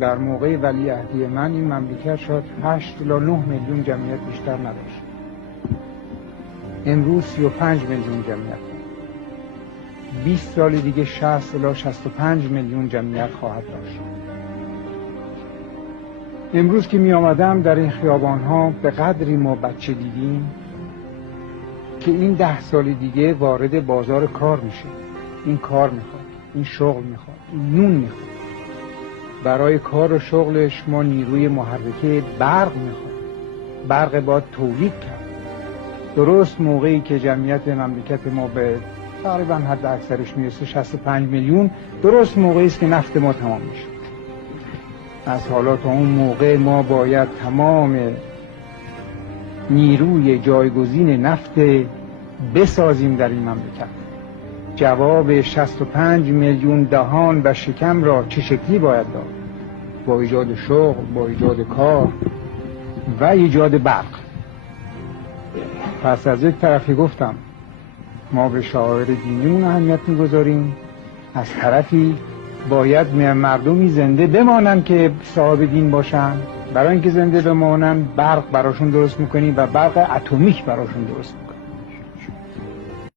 در موقع ولیعهدی من این مملکت شاید 8 الی 9 میلیون جمعیت بیشتر نداشت. امروز 35 میلیون جمعیت. 20 سال دیگه 60 الی 65 میلیون جمعیت خواهد داشت. امروز که می آمدم در این خیابان ها به قدری ما بچه دیدیم که این 10 سال دیگه وارد بازار کار میشه. این کار میخواد، این شغل میخواد، این نون میخواد. برای کار و شغلش ما نیروی محرکه برق میخواد. برق باید تولید کرد. درست موقعی که جمعیت مملکت ما به تقریبا حد اکثرش میرسه 65 میلیون، درست موقعی است که نفت ما تمام میشه. از حالا تا اون موقع ما باید تمام نیروی جایگزین نفت بسازیم در این مملکت. جواب 65 میلیون دهان و شکم را چه شکلی باید داد؟ با ایجاد شغل، با ایجاد کار و ایجاد برق. پس از یک طرفی گفتم ما به شعائر دینیمون اهمیت می‌گذاریم، از طرفی باید مردمی زنده بمانن که صاحب دین باشن. برای اینکه زنده بمانن برق براشون درست میکنیم و برق اتمیک براشون درست میکنیم.